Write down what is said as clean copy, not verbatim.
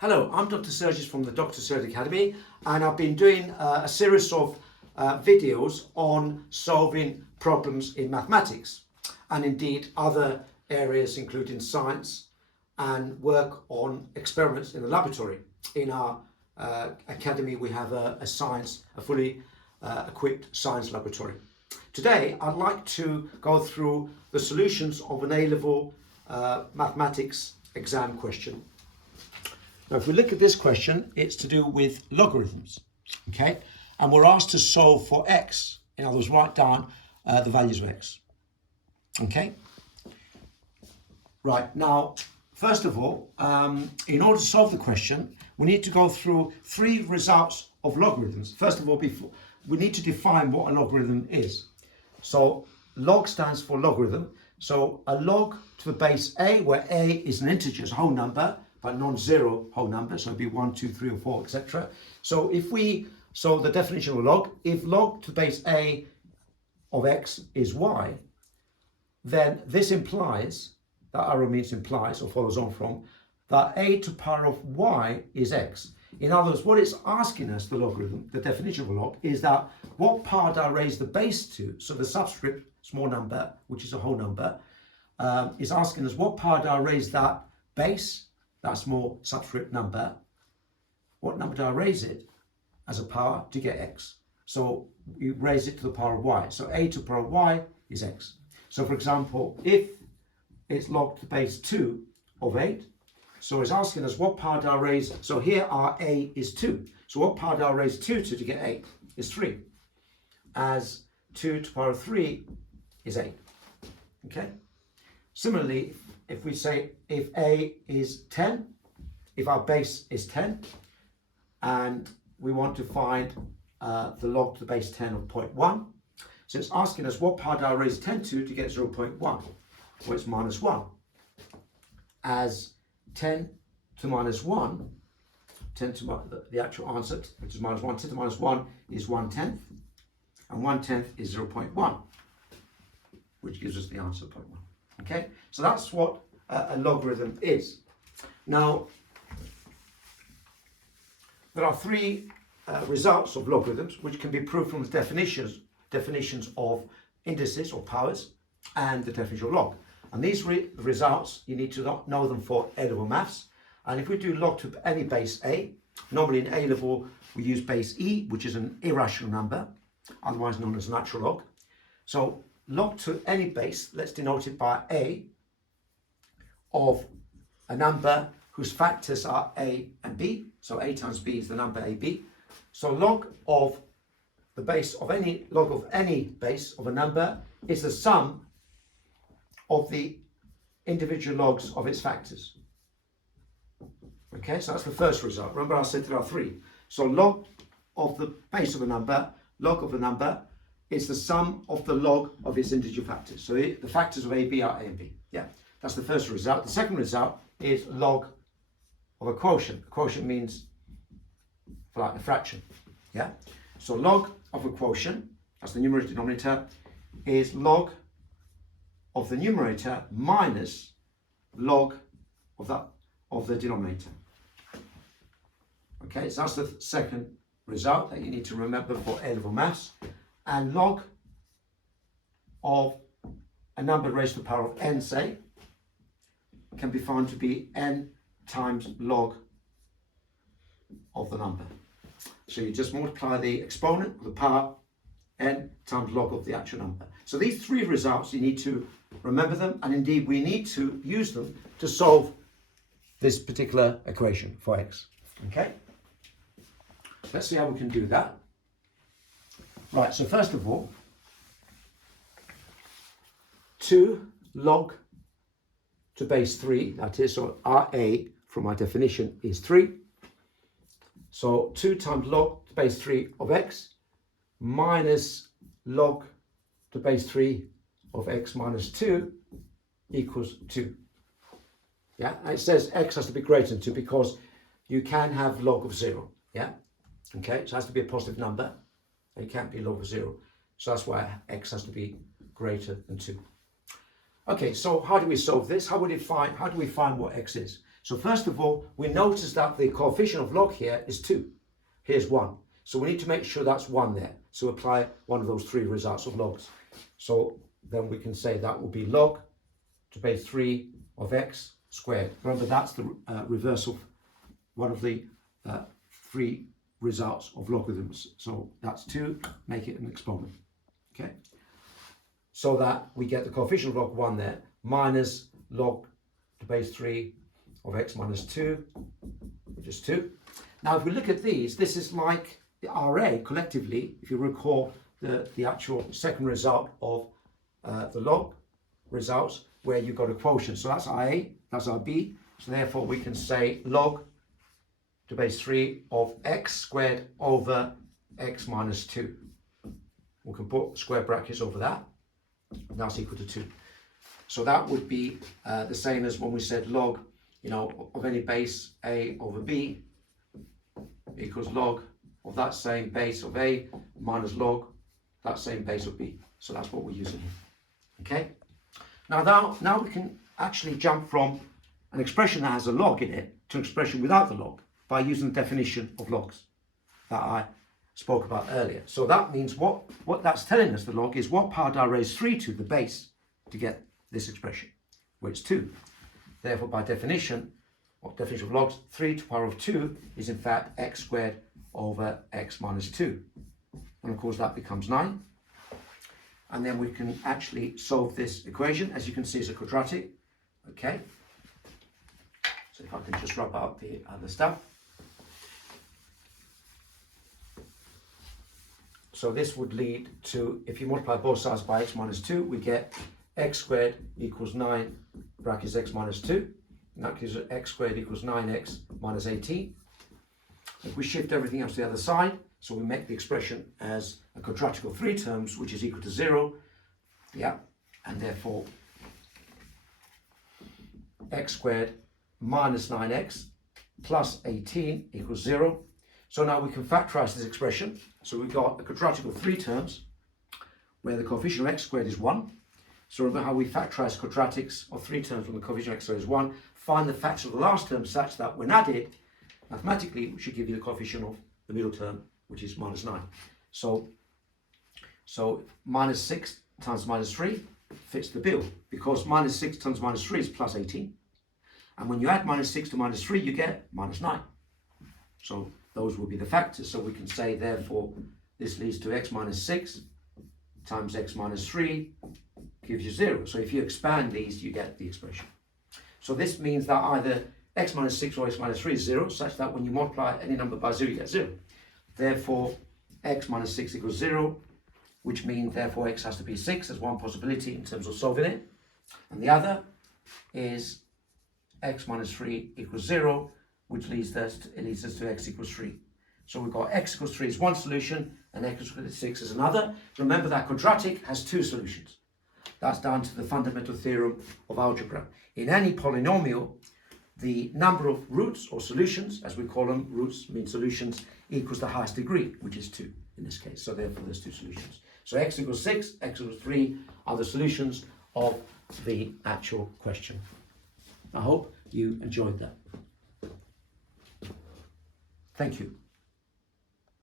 Hello, I'm Dr Sergis from the Dr Sergis Academy, and I've been doing a series of videos on solving problems in mathematics and indeed other areas including science and work on experiments in the laboratory. In our academy we have a fully equipped science laboratory. Today I'd like to go through the solutions of an A-Level mathematics exam question. Now, if we look at this question, it's to do with logarithms, okay? And we're asked to solve for x. In other words, write down the values of x, okay? Right, now, first of all, in order to solve the question, we need to go through three results of logarithms. First of all, we need to define what a logarithm is. So, log stands for logarithm. So, a log to the base a, where a is an integer, a whole number, but non-zero whole number, so it'd be 1, 2, 3, or 4, etc. So the definition of log, if log to the base a of x is y, then this implies, that arrow means implies, or follows on from, that a to the power of y is x. In other words, what it's asking us, the logarithm, the definition of a log, is that what power do I raise the base to? So the subscript, small number, which is a whole number, is asking us what power do I raise that base, that small subscript number, what number do I raise it as a power to get x? So you raise it to the power of y. So a to the power of y is x. So for example, if it's log to the base 2 of 8, so it's asking us what power do I raise, so here our a is 2. So what power do I raise 2 to get 8 is 3. As 2 to the power of 3 is 8, okay? Similarly, if we say if a is 10, if our base is 10, and we want to find the log to the base 10 of 0.1, so it's asking us what power do I raise 10 to get 0.1? Well, it's minus 1. As 10 to minus 1, 10 to the actual answer, which is minus 1, 10 to minus 1 is 1/10, and 1/10 is 0.1, which gives us the answer 0.1. Okay, so that's what a logarithm is. Now, there are three results of logarithms which can be proved from the definitions of indices or powers and the definition of log. And these results, you need to know them for A-Level maths. And if we do log to any base a, normally in A-Level we use base e, which is an irrational number, otherwise known as natural log. So log to any base, let's denote it by a, of a number whose factors are a and b. So a times b is the number ab. So log of the base of any, log of any base of a number is the sum of the individual logs of its factors. Okay, so that's the first result. Remember I said there are three. So log of the base of a number, log of a number, is the sum of the log of its individual factors. So the factors of AB are A and B. Yeah, that's the first result. The second result is log of a quotient. A quotient means like a fraction. Yeah, so log of a quotient, that's the numerator denominator, is log of the numerator minus log of the denominator. Okay, so that's the second result that you need to remember for A-Level maths. And log of a number raised to the power of n, say, can be found to be n times log of the number. So you just multiply the exponent of the power n times log of the actual number. So these three results, you need to remember them, and indeed we need to use them to solve this particular equation for x. Okay? Let's see how we can do that. Right, so first of all, 2 log to base 3, that is, so Ra from my definition is 3. So 2 times log to base 3 of x minus log to base 3 of x minus 2 equals 2. Yeah, and it says x has to be greater than 2 because you can have log of 0. Yeah, okay, so it has to be a positive number. It can't be log of 0. So that's why x has to be greater than 2. Okay, so how do we solve this? How do we find what x is? So first of all, we notice that the coefficient of log here is 2. Here's 1. So we need to make sure that's 1 there. So apply one of those 3 results of logs. So then we can say that will be log to base 3 of x squared. Remember, that's the reverse of one of the 3 results of logarithms. So that's 2, make it an exponent. Okay? So that we get the coefficient of log 1 there, minus log to base 3 of x minus 2, which is 2. Now, if we look at these, this is like the RA collectively, if you recall the actual second result of the log results, where you've got a quotient. So that's IA, that's our B. So therefore, we can say log to base 3 of x squared over x minus 2. We can put square brackets over that, and that's equal to 2. So that would be the same as when we said log, of any base A over B equals log of that same base of A minus log that same base of B. So that's what we're using here. Okay? Now we can actually jump from an expression that has a log in it to an expression without the log by using the definition of logs that I spoke about earlier. So that means what that's telling us, the log, is what power do I raise 3 to, the base, to get this expression, where it's 2. Therefore, by definition, definition of logs, 3 to the power of 2 is in fact x squared over x minus 2. And of course that becomes 9. And then we can actually solve this equation. As you can see, it's a quadratic. Okay. So if I can just rub out the other stuff. So this would lead to, if you multiply both sides by x minus 2, we get x squared equals 9 brackets x minus 2. And that gives us x squared equals 9x minus 18. If we shift everything else to the other side, so we make the expression as a quadratic of 3 terms, which is equal to 0. Yeah, and therefore x squared minus 9x plus 18 equals 0. So now we can factorize this expression. So we've got a quadratic of 3 terms where the coefficient of x squared is 1. So remember how we factorize quadratics of 3 terms when the coefficient of x squared is 1. Find the factor of the last term such that when added, mathematically, we should give you the coefficient of the middle term, which is minus 9. So minus 6 times minus 3 fits the bill, because minus 6 times minus 3 is plus 18. And when you add minus 6 to minus 3, you get minus 9. So those will be the factors. So we can say, therefore, this leads to x minus 6 times x minus 3 gives you 0. So if you expand these, you get the expression. So this means that either x minus 6 or x minus 3 is 0, such that when you multiply any number by 0, you get 0. Therefore, x minus 6 equals 0, which means, therefore, x has to be 6 as one possibility in terms of solving it. And the other is x minus 3 equals 0, which leads us to x equals 3. So we've got x equals 3 is one solution, and x equals 6 is another. Remember that quadratic has 2 solutions. That's down to the fundamental theorem of algebra. In any polynomial, the number of roots or solutions, as we call them, roots mean solutions, equals the highest degree, which is 2 in this case. So therefore there's 2 solutions. So x equals 6, x equals 3 are the solutions of the actual question. I hope you enjoyed that. Thank you.